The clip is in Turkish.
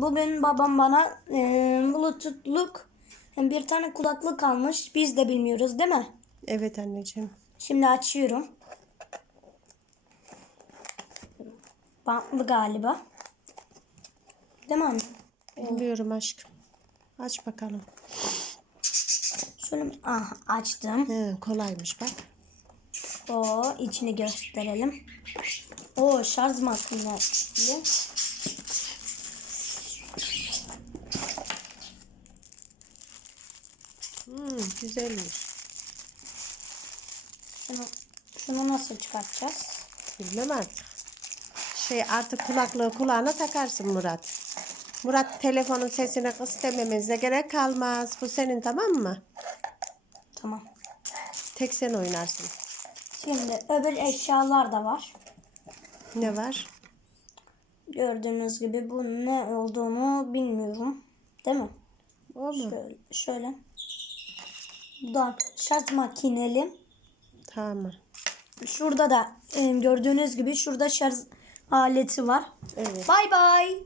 Bugün babam bana e, bluetooth'luk bir tane kulaklık almış. Biz de bilmiyoruz değil mi? Evet anneciğim. Şimdi açıyorum. Bantlı galiba. Değil mi anne? Bilmiyorum aşkım. Aç bakalım. Şöyle? Aha, açtım. He, kolaymış bak. O içini gösterelim. O şarj makinesi. Hmm, güzelmiş. Şunu, şunu nasıl çıkartacağız? Bilmem artık. Şey artık kulaklığı kulağına takarsın Murat. Murat telefonun sesini kıs dememize gerek kalmaz. Bu senin tamam mı? Tamam. Tek sen oynarsın. Şimdi öbür eşyalar da var. Ne var? Gördüğünüz gibi bu ne olduğunu bilmiyorum. Değil mi? O mu? Şöyle. şöyle. Bu da şarj makineli. Tamam. Şurada da e, gördüğünüz gibi şurada şarj aleti var. Evet. Bay bay.